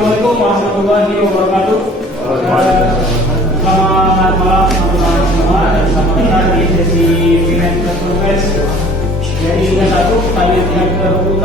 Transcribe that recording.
Assalamualaikum warahmatullahi wabarakatuh. Selamat malam teman-teman semua dan selamat datang di sesi Finance Conference. Jadi Liga 1 kita lihat yang ke-26